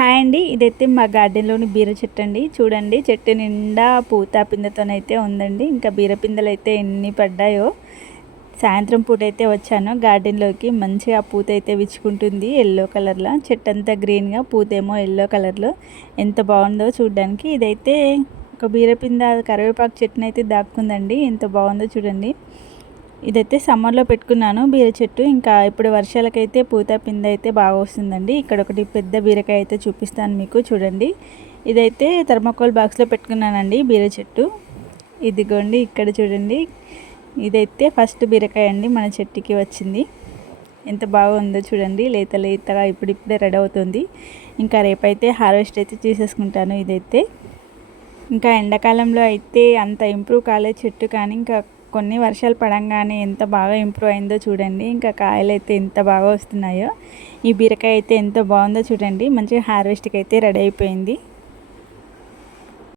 Hi అండి. ఇదైతే మా గార్డెన్‌లోని బీర చెట్టు అండి. చూడండి చెట్టు నిండా పూత పిందెతోనైతే ఉందండి. ఇంకా బీర పిందెలైతే ఎన్ని పడ్డాయో. సాయంత్రం పూటైతే వచ్చాను గార్డెన్‌లోకి. మంచిగా పూత అయితే విచ్చుకుంటుంది యెల్లో కలర్‌లో. చెట్టంతా గ్రీన్‌గా, పూతేమో యెల్లో కలర్‌లో. ఎంత బాగుందో చూడడానికి. ఇదైతే ఒక బీర పింద కరివేపాకు చెట్టునైతే దాక్కుందండి. ఎంత బాగుందో చూడండి. ఇదైతే సమ్మర్లో పెట్టుకున్నాను బీర చెట్టు. ఇంకా ఇప్పుడు వర్షాలకైతే పూత పింద అయితే బాగా వస్తుందండి. ఇక్కడ ఒకటి పెద్ద బీరకాయ అయితే చూపిస్తాను మీకు చూడండి. ఇదైతే థర్మాకోల్ బాక్స్లో పెట్టుకున్నానండి బీర చెట్టు. ఇదిగోండి ఇక్కడ చూడండి. ఇదైతే ఫస్ట్ బీరకాయ అండి మన చెట్టుకి వచ్చింది. ఎంత బాగుందో చూడండి. లేత లేతగా ఇప్పుడిప్పుడే రెడీ అవుతుంది. ఇంకా రేపైతే హార్వెస్ట్ అయితే చేసేసుకుంటాను. ఇదైతే ఇంకా ఎండాకాలంలో అయితే అంత ఇంప్రూవ్ కాలేదు చెట్టు, కానీ ఇంకా కొన్ని వర్షాలు పడంగానే ఎంత బాగా ఇంప్రూవ్ అయిందో చూడండి. ఇంకా కాయలు అయితే ఎంత బాగా వస్తున్నాయో. ఈ బీరకాయ అయితే ఎంత బాగుందో చూడండి. మంచిగా హార్వెస్ట్కి అయితే రెడీ అయిపోయింది.